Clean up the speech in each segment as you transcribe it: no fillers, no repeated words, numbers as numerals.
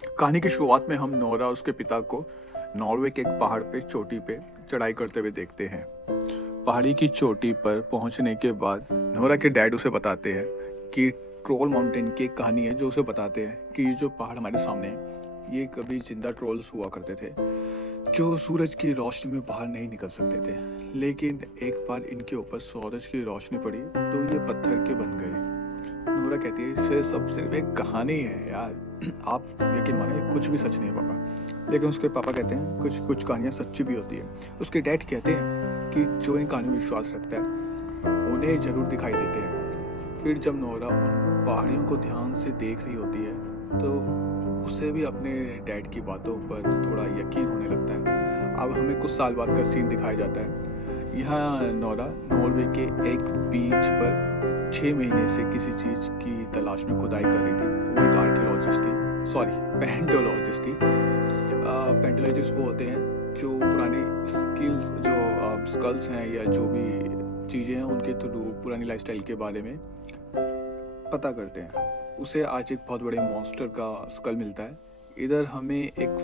कहानी की शुरुआत में हम नोरा और उसके पिता को नॉर्वे के एक पहाड़ पे चोटी पे चढ़ाई करते हुए देखते हैं। पहाड़ी की चोटी पर पहुंचने के बाद नोरा के डैड उसे बताते हैं कि ट्रोल माउंटेन की एक कहानी है, जो उसे बताते हैं कि ये जो पहाड़ हमारे सामने है ये कभी जिंदा ट्रोल्स हुआ करते थे जो सूरज की रोशनी में बाहर नहीं निकल सकते थे। लेकिन एक बार इनके ऊपर सूरज की रोशनी पड़ी तो ये पत्थर के बन गए। नोरा कहती है इसे सब सिर्फ एक कहानी है यार, आप यकीन माने कुछ भी सच नहीं है पापा। लेकिन उसके पापा कहते हैं कुछ कुछ कहानियाँ सच्ची भी होती है। उसके डैड कहते हैं कि जो इन कहानियों में विश्वास रखता है उन्हें जरूर दिखाई देते हैं। फिर जब नोरा उन पहाड़ियों को ध्यान से देख रही होती है तो उसे भी अपने डैड की बातों पर थोड़ा यकीन होने लगता है। अब हमें कुछ साल बाद का सीन दिखाया जाता है। यहाँ नोरा नॉर्वे के एक बीच पर 6 महीने से किसी चीज़ की तलाश में खुदाई कर रही थी। वो एक आर्कियोलॉजिस्ट थी, सॉरी पेंडोलॉजिस्ट थी। पेंडोलॉजिस्ट वो होते हैं जो पुरानी स्किल्स जो स्कल्स हैं या जो भी चीज़ें हैं उनके थ्रू पुरानी लाइफस्टाइल के बारे में पता करते हैं। उसे आज एक बहुत बड़े मॉन्स्टर का स्कल मिलता है। इधर हमें एक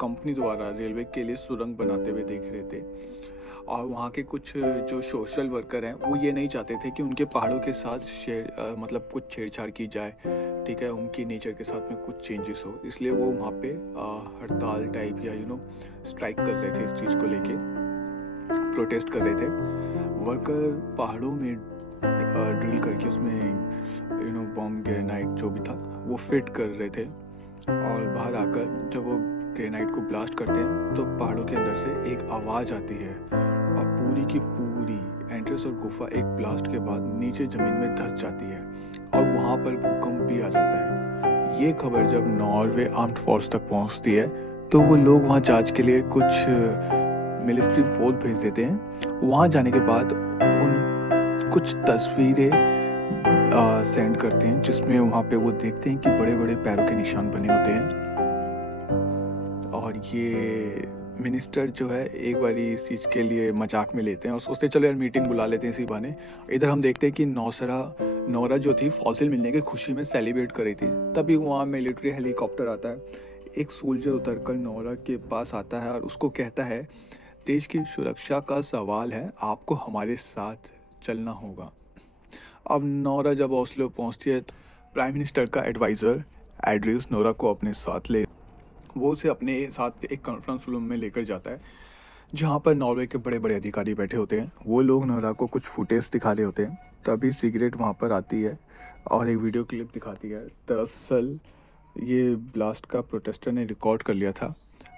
कंपनी द्वारा रेलवे के लिए सुरंग बनाते हुए देख रहे थे और वहाँ के कुछ जो सोशल वर्कर हैं वो ये नहीं चाहते थे कि उनके पहाड़ों के साथ मतलब कुछ छेड़छाड़ की जाए, ठीक है, उनकी नेचर के साथ में कुछ चेंजेस हो। इसलिए वो वहाँ पे हड़ताल टाइप या स्ट्राइक कर रहे थे, इस चीज़ को लेके प्रोटेस्ट कर रहे थे। वर्कर पहाड़ों में ड्रिल करके उसमें बॉम्ब ग्रेनाइट जो भी था वो फिट कर रहे थे और बाहर आकर जब वो ग्रेनाइट को ब्लास्ट करते हैं तो पहाड़ों के अंदर से एक आवाज़ आती है और पूरी की पूरी एंट्रेंस और गुफा एक ब्लास्ट के बाद नीचे ज़मीन में धंस जाती है और वहाँ पर भूकंप भी आ जाता है। ये खबर जब नॉर्वे आर्म्ड फोर्स तक पहुँचती है तो वो लोग वहाँ जांच के लिए कुछ मिलिट्री फोर्स भेज देते हैं। वहाँ जाने के बाद उन कुछ तस्वीरें सेंड करते हैं जिसमें वहाँ पे वो देखते हैं कि बड़े बड़े पैरों के निशान बने होते हैं। और ये मिनिस्टर जो है एक बार इस चीज़ के लिए मजाक में लेते हैं और सोचते चलो यार मीटिंग बुला लेते हैं इसी बहाने। इधर हम देखते हैं कि नोरा जो थी फॉसिल मिलने की खुशी में सेलिब्रेट कर रही थी। तभी वहाँ मिलिट्री हेलीकॉप्टर आता है। एक सोल्जर उतरकर नोरा के पास आता है और उसको कहता है देश की सुरक्षा का सवाल है, आपको हमारे साथ चलना होगा। अब नोरा जब ओस्लो पहुंचती है तो प्राइम मिनिस्टर का एडवाइज़र एड्रियस नोरा को अपने साथ वो उसे अपने साथ एक कॉन्फ्रेंस रूम में लेकर जाता है जहाँ पर नॉर्वे के बड़े बड़े अधिकारी बैठे होते हैं। वो लोग नोरा को कुछ फुटेज दिखा रहे होते हैं। तभी सिगरेट वहाँ पर आती है और एक वीडियो क्लिप दिखाती है। दरअसल ये ब्लास्ट का प्रोटेस्टर ने रिकॉर्ड कर लिया था।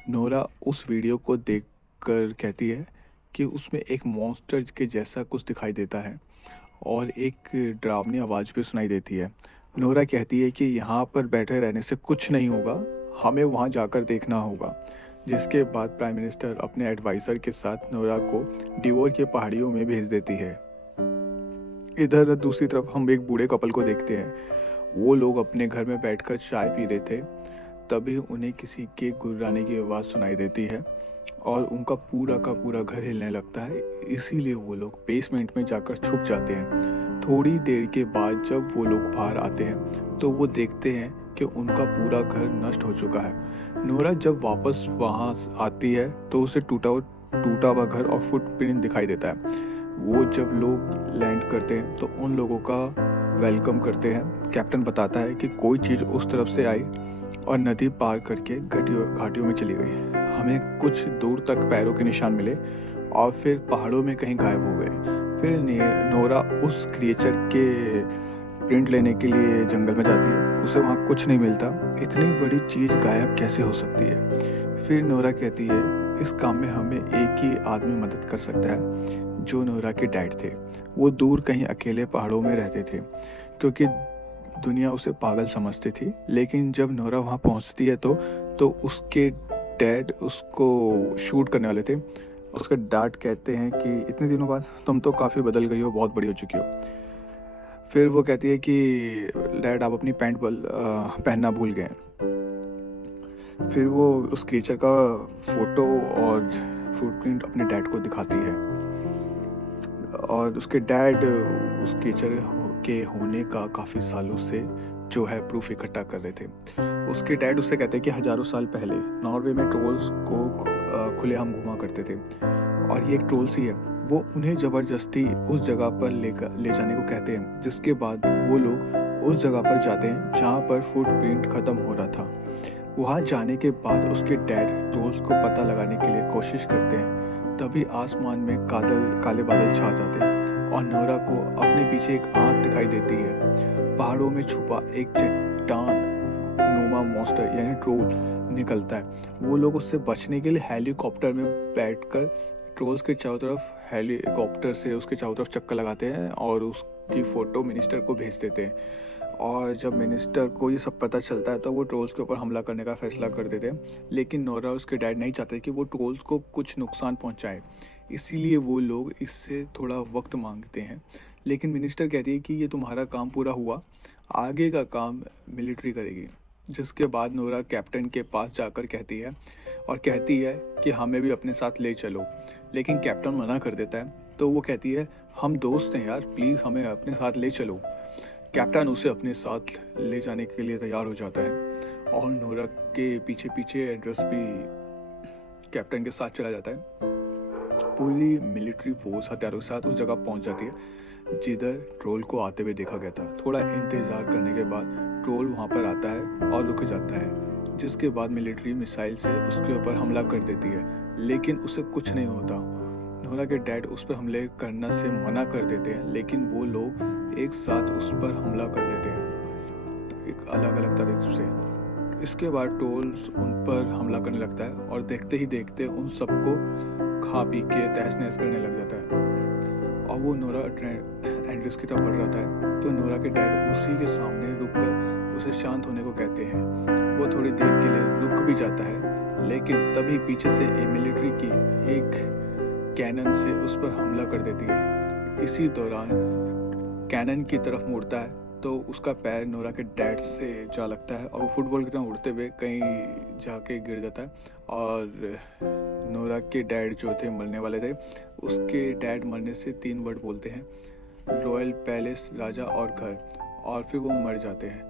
नोरा उस वीडियो को देखकर कहती है कि उसमें एक मॉन्स्टर के जैसा कुछ दिखाई देता है और एक डरावनी आवाज़ भी सुनाई देती है। नोरा कहती है कि यहाँ पर बैठे रहने से कुछ नहीं होगा, हमें वहाँ जाकर देखना होगा। जिसके बाद प्राइम मिनिस्टर अपने एडवाइज़र के साथ नोरा को डिवोर के पहाड़ियों में भेज देती है। इधर दूसरी तरफ हम एक बूढ़े कपल को देखते हैं। वो लोग अपने घर में बैठकर चाय पी रहे थे। तभी उन्हें किसी के गुर्राने की आवाज़ सुनाई देती है और उनका पूरा का पूरा घर हिलने लगता है। इसीलिए वो लोग बेसमेंट में जाकर छुप जाते हैं। थोड़ी देर के बाद जब वो लोग बाहर आते हैं तो वो देखते हैं कि उनका पूरा घर नष्ट हो चुका है। नोरा जब वापस वहाँ आती है तो उसे टूटा हुआ घर और फुटप्रिंट दिखाई देता है। वो जब लोग लैंड करते हैं तो उन लोगों का वेलकम करते हैं। कैप्टन बताता है कि कोई चीज़ उस तरफ से आई और नदी पार करके घाटियों में चली गई। हमें कुछ दूर तक पैरों के निशान मिले और फिर पहाड़ों में कहीं गायब हो गए। फिर नोरा उस क्रिएचर के प्रिंट लेने के लिए जंगल में जाती है। उसे वहाँ कुछ नहीं मिलता। इतनी बड़ी चीज़ गायब कैसे हो सकती है? फिर नोरा कहती है इस काम में हमें एक ही आदमी मदद कर सकता है, जो नोरा के डैड थे। वो दूर कहीं अकेले पहाड़ों में रहते थे क्योंकि दुनिया उसे पागल समझती थी। लेकिन जब नोरा वहाँ पहुँचती है तो उसके डैड उसको शूट करने वाले थे। उसके डैड कहते हैं कि इतने दिनों बाद तुम तो काफ़ी बदल गई हो, बहुत बड़ी हो चुकी हो। फिर वो कहती है कि डैड आप अपनी पैंट पहनना भूल गए। फिर वो उस क्रिएचर का फोटो और फुटप्रिंट अपने डैड को दिखाती है और उसके डैड उस क्रिएचर के होने का काफ़ी सालों से जो है प्रूफ इकट्ठा कर रहे थे। उसके डैड उससे कहते हैं कि हज़ारों साल पहले नॉर्वे में ट्रोल्स को खुलेआम घुमा करते थे और ये एक ट्रोल्स ही है। वो उन्हें ज़बरदस्ती उस जगह पर ले जाने को कहते हैं, जिसके बाद वो लोग उस जगह पर जाते हैं जहाँ पर फुटप्रिंट ख़त्म हो रहा था। वहाँ जाने के बाद उसके डैड ट्रोल्स को पता लगाने के लिए कोशिश करते हैं। तभी आसमान में काले बादल छा जाते हैं और नोरा को अपने पीछे एक आँख दिखाई देती है। पहाड़ों में छुपा एक चट्टान नुमा मॉन्स्टर यानी ट्रोल निकलता है। वो लोग उससे बचने के लिए हेलीकॉप्टर में बैठकर ट्रोल्स के चारों तरफ हेलीकॉप्टर से उसके चारों तरफ चक्कर लगाते हैं और उसकी फ़ोटो मिनिस्टर को भेज देते हैं। और जब मिनिस्टर को ये सब पता चलता है तो वो ट्रोल्स के ऊपर हमला करने का फैसला कर देते हैं। लेकिन नोरा और उसके डैड नहीं चाहते कि वो ट्रोल्स को कुछ नुकसान पहुंचाए, इसीलिए वो लोग इससे थोड़ा वक्त मांगते हैं। लेकिन मिनिस्टर कहती है कि ये तुम्हारा काम पूरा हुआ, आगे का काम मिलिट्री करेगी। जिसके बाद नोरा कैप्टन के पास जाकर कहती है कि हमें भी अपने साथ ले चलो। लेकिन कैप्टन मना कर देता है। तो वो कहती है, हम दोस्त हैं यार, प्लीज़ हमें अपने साथ ले चलो। कैप्टन उसे अपने साथ ले जाने के लिए तैयार हो जाता है और नोरा के पीछे पीछे एंड्रस भी कैप्टन के साथ चला जाता है। पूरी मिलिट्री फोर्स हथियारों के साथ उस जगह पहुंच जाती है जिधर ट्रोल को आते हुए देखा गया था। थोड़ा इंतज़ार करने के बाद ट्रोल वहां पर आता है और रुक जाता है, जिसके बाद मिलिट्री मिसाइल से उसके ऊपर हमला कर देती है, लेकिन उसे कुछ नहीं होता। नोरा के डैड उस पर हमले करना से मना कर देते हैं, लेकिन वो लोग एक साथ उस पर हमला कर देते हैं एक अलग अलग तरीके से। इसके बाद ट्रोल्स उन पर हमला करने लगता है और देखते ही देखते उन सबको खा पी के तहस नहस करने लग जाता है। और वो नोरा एंड्रस की तरफ बढ़ रहा था तो नोरा के डैड उसी के सामने रुककर उसे शांत होने को कहते हैं। वो थोड़ी देर के लिए रुक भी जाता है, लेकिन तभी पीछे से मिलिट्री की एक कैनन से उस पर हमला कर देती है। इसी दौरान कैनन की तरफ मुड़ता है तो उसका पैर नोरा के डैड से जा लगता है और वो फुटबॉल की तरह उड़ते हुए कहीं जाके गिर जाता है। और नोरा के डैड जो थे मरने वाले थे, उसके डैड मरने से 3 वर्ड बोलते हैं, रॉयल पैलेस, राजा और घर, और फिर वो मर जाते हैं।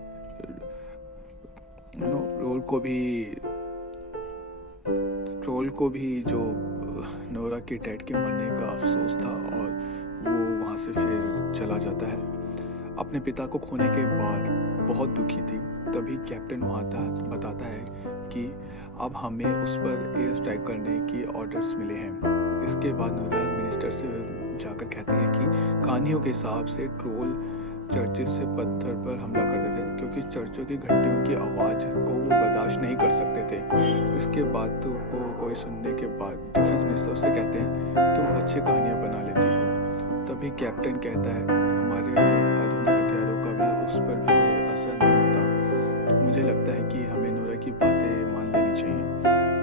ट्रोल को भी जो नोरा के डैड के मरने का अफसोस था और वो वहाँ से फिर चला जाता है। अपने पिता को खोने के बाद बहुत दुखी थी। तभी कैप्टन वहाँ बताता है कि अब हमें उस पर एयर स्ट्राइक करने की ऑर्डर्स मिले हैं। इसके बाद नोरा मिनिस्टर से जाकर कहती है कि कहानियों के हिसाब से ट्रोल चर्चेस से पत्थर पर हमला करते थे, क्योंकि चर्चों की घंटियों की आवाज़ को वो बर्दाश्त नहीं कर सकते थे। इसके बाद तो कोई सुनने के बाद डिफेंस मिनिस्टर से कहते हैं, तुम अच्छी कहानियाँ बना लेती हो। तभी कैप्टन कहता है, हमारे आधुनिक हथियारों का भी उस पर भी कोई असर नहीं होता। मुझे लगता है कि हमें नोरा की बातें मान लेनी चाहिए।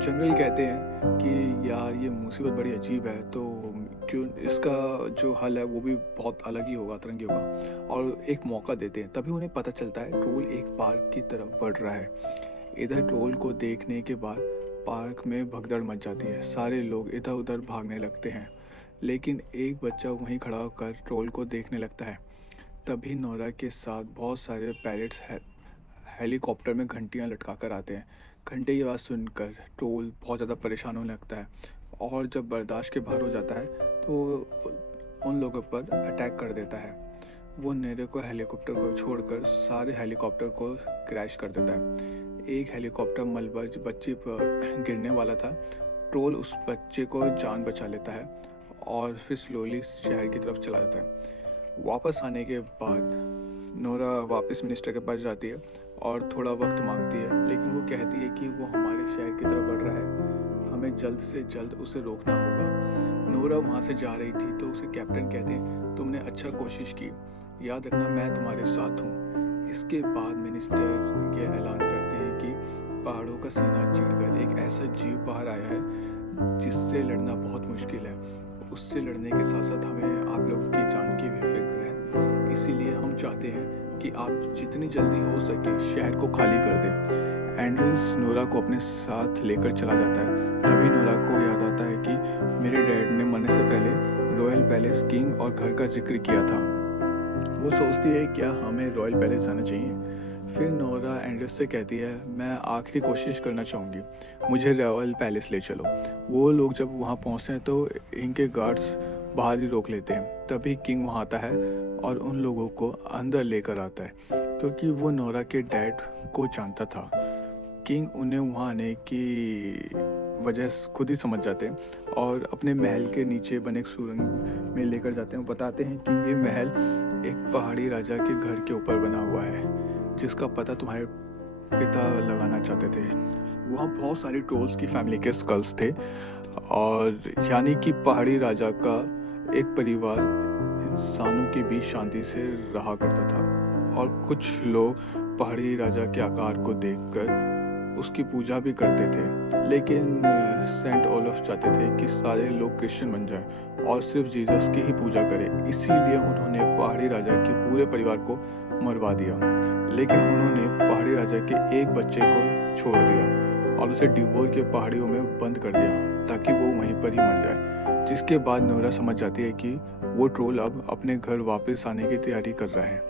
जनरल कहते हैं कि यार ये मुसीबत बड़ी अजीब है, तो क्यों इसका जो हल है वो भी बहुत अलग ही होगा, अतरंगी होगा, और एक मौका देते हैं। तभी उन्हें पता चलता है ट्रोल एक पार्क की तरफ बढ़ रहा है। इधर ट्रोल को देखने के बाद पार्क में भगदड़ मच जाती है। सारे लोग इधर उधर भागने लगते हैं, लेकिन एक बच्चा वहीं खड़ा होकर ट्रोल को देखने लगता है। तभी नोरा के साथ बहुत सारे पायलट्स हेलीकॉप्टर में घंटियां लटका कर आते हैं। घंटे की आवाज़ सुनकर ट्रोल बहुत ज़्यादा परेशान होने लगता है और जब बर्दाश्त के बाहर हो जाता है तो उन लोगों पर अटैक कर देता है। वो नेरे को हेलीकॉप्टर को छोड़कर सारे हेलीकॉप्टर को क्रैश कर देता है। एक हेलीकॉप्टर मलबा बच्चे पर गिरने वाला था। ट्रोल उस बच्चे को जान बचा लेता है और फिर स्लोली शहर की तरफ चला जाता है। वापस आने के बाद नोरा वापस मिनिस्टर के पास जाती है और थोड़ा वक्त मांगती है, लेकिन वो कहती है कि वो हमारे शहर की तरफ बढ़ रहा है, हमें जल्द से जल्द उसे रोकना होगा। नोरा वहाँ से जा रही थी तो उसे कैप्टन कहते हैं, तुमने अच्छा कोशिश की, याद रखना मैं तुम्हारे साथ हूँ। इसके बाद मिनिस्टर ये ऐलान करते हैं कि पहाड़ों का सीना चीरकर एक ऐसा जीव बाहर आया है जिससे लड़ना बहुत मुश्किल है। उससे लड़ने के साथ साथ हमें आप लोगों की जान की भी फिक्र है, इसीलिए हम चाहते हैं कि आप जितनी जल्दी हो सके शहर को खाली कर दें। एंड्रस नोरा को अपने साथ लेकर चला जाता है। तभी नोरा को याद आता है कि मेरे डैड ने मरने से पहले रॉयल पैलेस, किंग और घर का जिक्र किया था। वो सोचती है क्या हमें रॉयल पैलेस जाना चाहिए, फिर नोरा एंड्रेस से कहती है, मैं आखिरी कोशिश करना चाहूँगी, मुझे रॉयल पैलेस ले चलो। वो लोग जब वहाँ पहुँचते हैं तो इनके गार्ड्स बाहर ही रोक लेते हैं। तभी किंग वहाँ आता है और उन लोगों को अंदर लेकर आता है, क्योंकि वो नोरा के डैड को जानता था। किंग उन्हें वहाँ आने की वजह खुद ही समझ जाते हैं और अपने महल के नीचे बने एक सुरंग में लेकर जाते हैं। बताते हैं कि ये महल एक पहाड़ी राजा के घर के ऊपर बना हुआ है, जिसका पता तुम्हारे पिता लगाना चाहते थे। वहाँ बहुत सारी ट्रोल्स की फैमिली के स्कल्स थे, और यानी कि पहाड़ी राजा का एक परिवार इंसानों के बीच शांति से रहा करता था, और कुछ लोग पहाड़ी राजा के आकार को देखकर उसकी पूजा भी करते थे। लेकिन सेंट ओलफ चाहते थे कि सारे लोग क्रिश्चियन बन जाएं और सिर्फ जीसस की ही पूजा करें। इसीलिए उन्होंने पहाड़ी राजा के पूरे परिवार को मरवा दिया। लेकिन उन्होंने पहाड़ी राजा के एक बच्चे को छोड़ दिया और उसे डिवोर के पहाड़ियों में बंद कर दिया ताकि वो वहीं पर ही मर जाए। जिसके बाद नोरा समझ जाती है कि वो ट्रोल अब अपने घर वापस आने की तैयारी कर रहा है,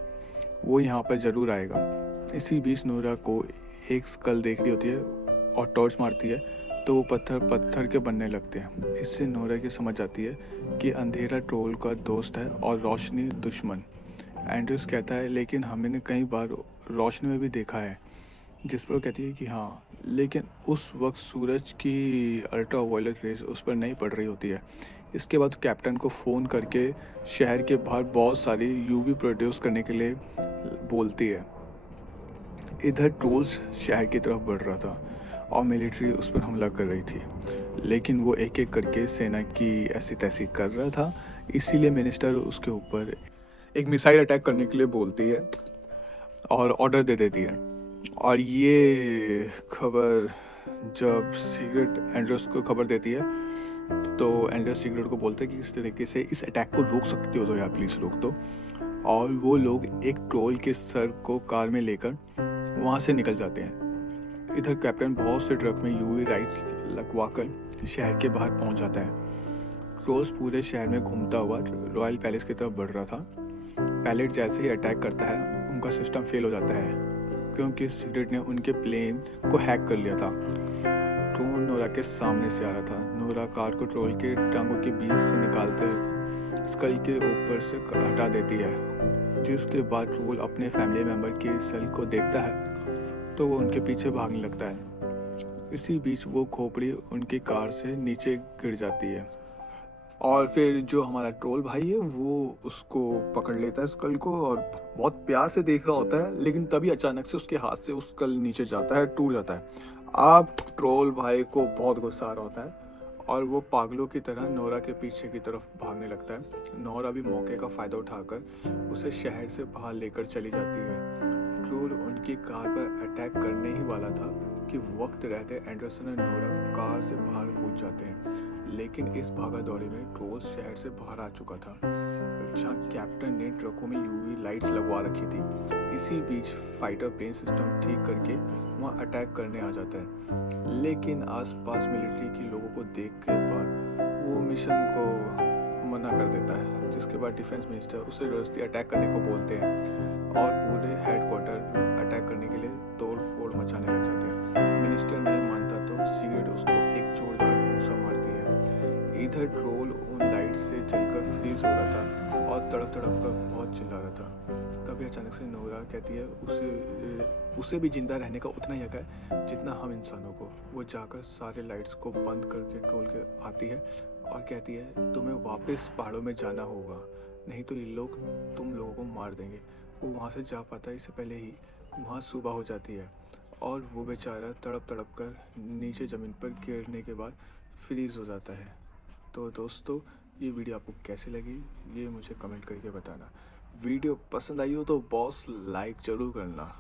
वो यहाँ पर ज़रूर आएगा। इसी बीच नोरा को एक स्कल देख रही होती है और टॉर्च मारती है तो वो पत्थर के बनने लगते हैं। इससे नोरा की समझ आती है कि अंधेरा ट्रोल का दोस्त है और रोशनी दुश्मन। एंड्रयूस कहता है, लेकिन हमने कई बार रोशनी में भी देखा है, जिस पर वो कहती है कि हाँ, लेकिन उस वक्त सूरज की अल्ट्रा वायलेट रेज उस पर नहीं पड़ रही होती है। इसके बाद कैप्टन को फ़ोन करके शहर के बाहर बहुत सारी यूवी प्रोड्यूस करने के लिए बोलती है। इधर ट्रोल्स शहर की तरफ बढ़ रहा था और मिलिट्री उस पर हमला कर रही थी, लेकिन वो एक एक करके सेना की ऐसी तैसी कर रहा था। इसीलिए मिनिस्टर उसके ऊपर एक मिसाइल अटैक करने के लिए बोलती है और ऑर्डर दे देती है। और ये खबर जब सीक्रेट एंड्रस को खबर देती है तो एंड्रस सीक्रेट को बोलते हैं कि इस तरीके से इस अटैक को रोक सकते हो तो यार प्लीज़ रोक दो। और वो लोग एक ट्रोल के सर को कार में लेकर वहाँ से निकल जाते हैं। इधर कैप्टन बहुत से ट्रक में यूवी लाइट्स लगवाकर शहर के बाहर पहुँच जाता है। ट्रोल्स पूरे शहर में घूमता हुआ रॉयल पैलेस की तरफ बढ़ रहा था। पैलेट जैसे ही अटैक करता है उनका सिस्टम फेल हो जाता है, क्योंकि सीक्रेट ने उनके प्लेन को हैक कर लिया था। ट्रोल नोरा के सामने से आ रहा था। नोरा कार को ट्रोल के टांगों के बीच से निकालकर स्कल के ऊपर से हटा देती है, जिसके बाद ट्रोल अपने फैमिली मेम्बर के सेल को देखता है तो वो उनके पीछे भागने लगता है। इसी बीच वो खोपड़ी उनकी कार से नीचे गिर जाती है और फिर जो हमारा ट्रोल भाई है वो उसको पकड़ लेता है स्कल को और बहुत प्यार से देख रहा होता है। लेकिन तभी अचानक से उसके हाथ से उस स्कल नीचे जाता है, टूट जाता है। अब ट्रोल भाई को बहुत गुस्सा आ रहा होता है और वो पागलों की तरह नोरा के पीछे की तरफ भागने लगता है। नोरा भी मौके का फ़ायदा उठाकर उसे शहर से बाहर लेकर चली जाती है। ट्रोल उनकी कार पर अटैक करने ही वाला था कि वक्त रहते एंडरसन और नोरा कार से बाहर कूद जाते हैं। लेकिन इस भागा दौड़ी में ट्रोल शहर से बाहर आ चुका था, जहाँ कैप्टन ने ट्रकों में यूवी लाइट्स लगवा रखी थी। इसी बीच फाइटर प्लेन सिस्टम ठीक करके वहाँ अटैक करने आ जाता है। लेकिन आसपास मिलिट्री के लोगों को देख के बाद वो मिशन को मना कर देता है, जिसके बाद डिफेंस मिनिस्टर उसे जबरदस्ती अटैक करने को बोलते हैं और पूरे हेडक्वार्टर में अटैक करने के लिए तोड़ फोड़ मचाने लग जाते हैं। मिनिस्टर नहीं मानता तो सीक्रेट उसको एक जोरदार घूंसा मारती है। इधर ट्रोल उन लाइट से जलकर फ्रीज हो रहा था और तड़प तड़प कर बहुत चिल्ला रहा था। तभी अचानक से नोरा कहती है उसे भी जिंदा रहने का उतना ही हक है जितना हम इंसानों को। वो जाकर सारे लाइट्स को बंद करके ट्रोल के आती है और कहती है, तुम्हें वापस पहाड़ों में जाना होगा, नहीं तो ये लोग तुम लोगों को मार देंगे। वो वहाँ से जा पाता है, इससे पहले ही वहाँ सुबह हो जाती है और वो बेचारा तड़प तड़प कर नीचे ज़मीन पर गिरने के बाद फ्रीज हो जाता है। तो दोस्तों, ये वीडियो आपको कैसी लगी ये मुझे कमेंट करके बताना। वीडियो पसंद आई हो तो बॉस लाइक ज़रूर करना।